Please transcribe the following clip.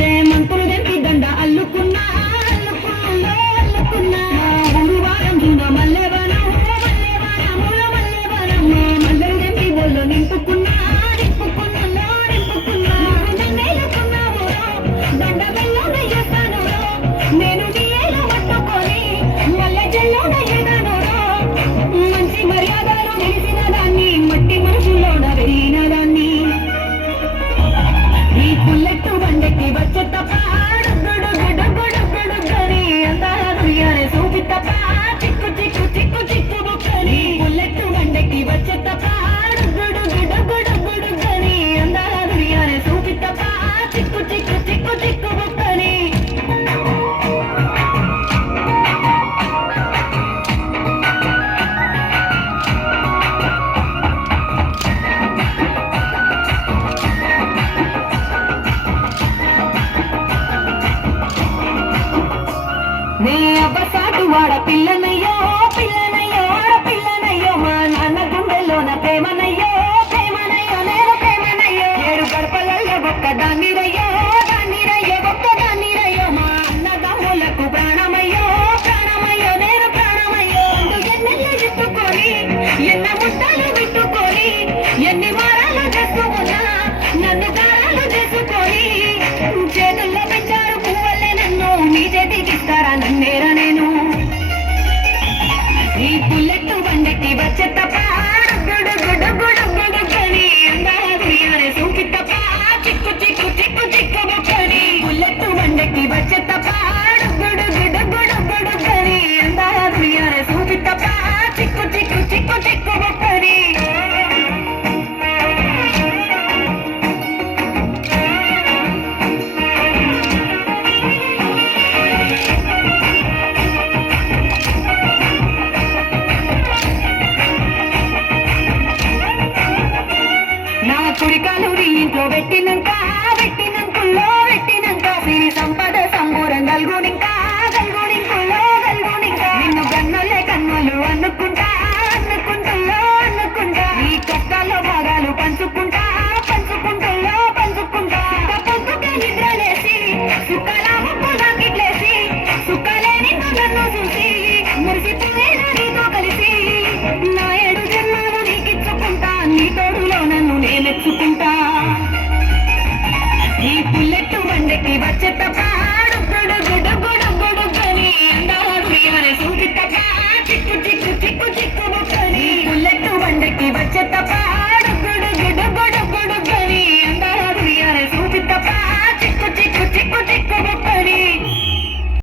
again.